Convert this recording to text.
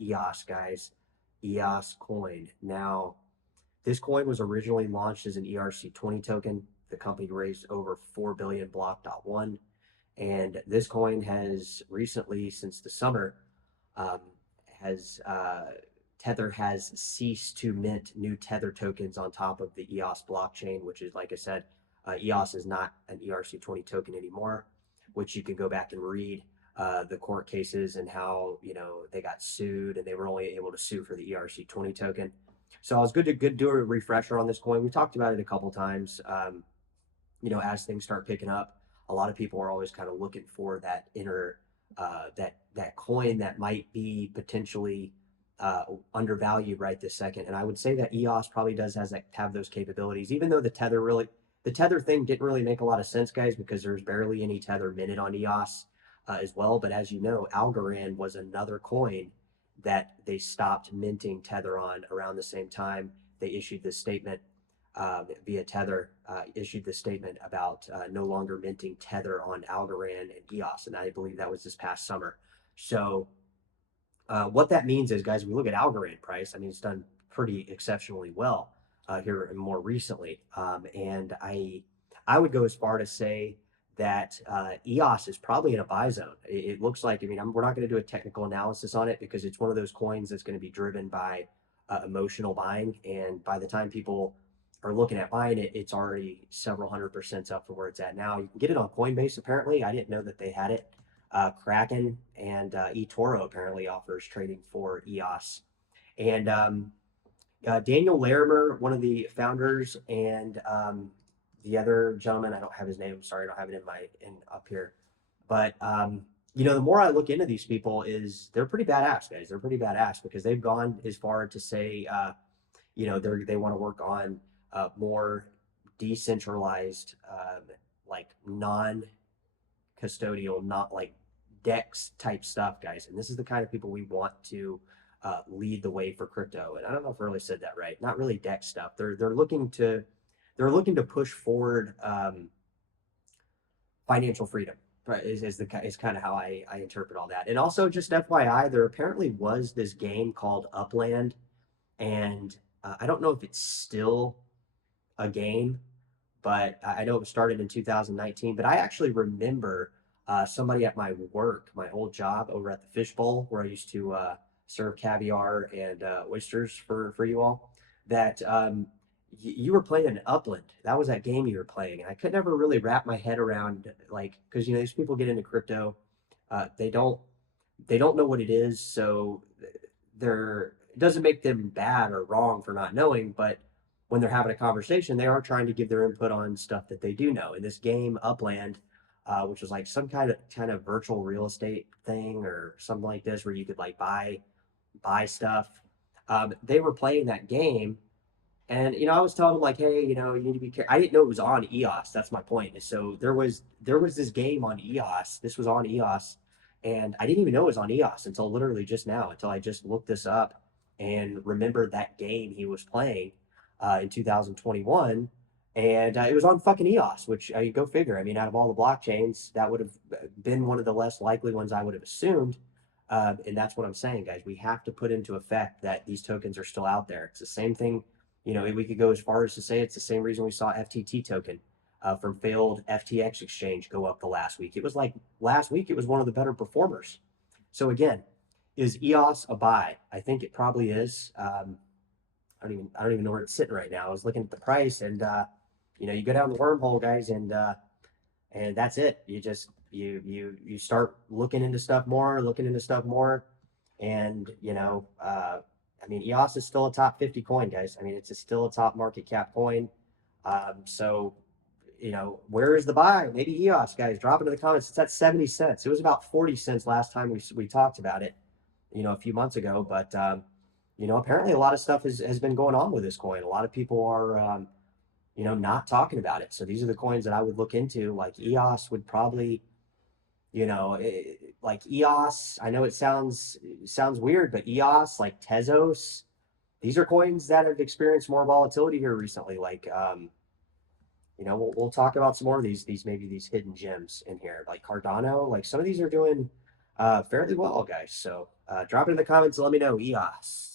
EOS, guys. EOS coin. Now, this coin was originally launched as an ERC20 token. The company raised over 4 billion block.one. And this coin has recently, since the summer, um, has Tether has ceased to mint new Tether tokens on top of the EOS blockchain, which is, like I said, EOS is not an ERC20 token anymore, which you can go back and read the court cases and how they got sued and they were only able to sue for the ERC20 token. So I was good do a refresher on this coin. We talked about it a couple times. As things start picking up, a lot of people are always kind of looking for that inner that coin that might be potentially undervalued right this second. And I would say that EOS probably does have those capabilities, even though the tether thing didn't really make a lot of sense, guys, because there's barely any tether minted on EOS as well. But as you know, Algorand was another coin that they stopped minting tether on around the same time. They issued this statement via Tether, issued this statement about no longer minting Tether on Algorand and EOS, and I believe that was this past summer. So what that means is, guys, we look at Algorand price. I mean, it's done pretty exceptionally well here more recently, and I would go as far to say that EOS is probably in a buy zone. It looks like. I mean, we're not going to do a technical analysis on it because it's one of those coins that's going to be driven by emotional buying, and by the time people are looking at buying it, it's already several hundred% up from where it's at now. You can get it on Coinbase, apparently. I didn't know that they had it. Kraken and eToro apparently offers trading for EOS. And Daniel Larimer, one of the founders, and the other gentleman, I don't have his name. I'm sorry, I don't have it in up here. But the more I look into these people, is they're pretty badass, guys. They're pretty badass because they've gone as far to say, they want to work on more decentralized, like non-custodial, not like DEX type stuff, guys. And this is the kind of people we want to lead the way for crypto. And I don't know if I really said that right. Not really DEX stuff. They're looking to push forward financial freedom. Right, is kind of how I interpret all that. And also, just FYI, there apparently was this game called Upland, and I don't know if it's still a game, but I know it was started in 2019. But I actually remember somebody at my work, my old job over at the Fishbowl, where I used to serve caviar and oysters for you all, that you were playing Upland. That was that game you were playing, and I could never really wrap my head around, like, because these people get into crypto, they don't know what it is, so it doesn't make them bad or wrong for not knowing, but when they're having a conversation, they are trying to give their input on stuff that they do know. In this game, Upland, which was like some kind of virtual real estate thing or something like this, where you could like buy stuff. They were playing that game, and I was telling them like, hey, you need to be careful. I didn't know it was on EOS. That's my point. So there was this game on EOS. This was on EOS, and I didn't even know it was on EOS until literally just now, until I just looked this up and remembered that game he was playing in 2021, and it was on fucking EOS. Which go figure. I mean, out of all the blockchains, that would have been one of the less likely ones I would have assumed. And that's what I'm saying, guys. We have to put into effect that these tokens are still out there. It's the same thing. We could go as far as to say it's the same reason we saw FTT token from failed FTX exchange go up the last week. It was like last week, it was one of the better performers. So again, is EOS a buy? I think it probably is. I don't even know where it's sitting right now. I was looking at the price, and you go down the wormhole, guys, and that's it. You just you start looking into stuff more, and I mean, EOS is still a top 50 coin, guys. I mean, it's still a top market cap coin. So where is the buy? Maybe EOS, guys. Drop into the comments. It's at 70 cents. It was about 40 cents last time we talked about it, a few months ago. But apparently a lot of stuff has been going on with this coin. A lot of people are not talking about it. So these are the coins that I would look into. Like EOS would probably, like EOS. I know it sounds weird, but EOS, like Tezos, these are coins that have experienced more volatility here recently. Like, we'll talk about some more of these hidden gems in here, like Cardano. Like some of these are doing Fairly well, guys. So drop it in the comments and let me know. EOS.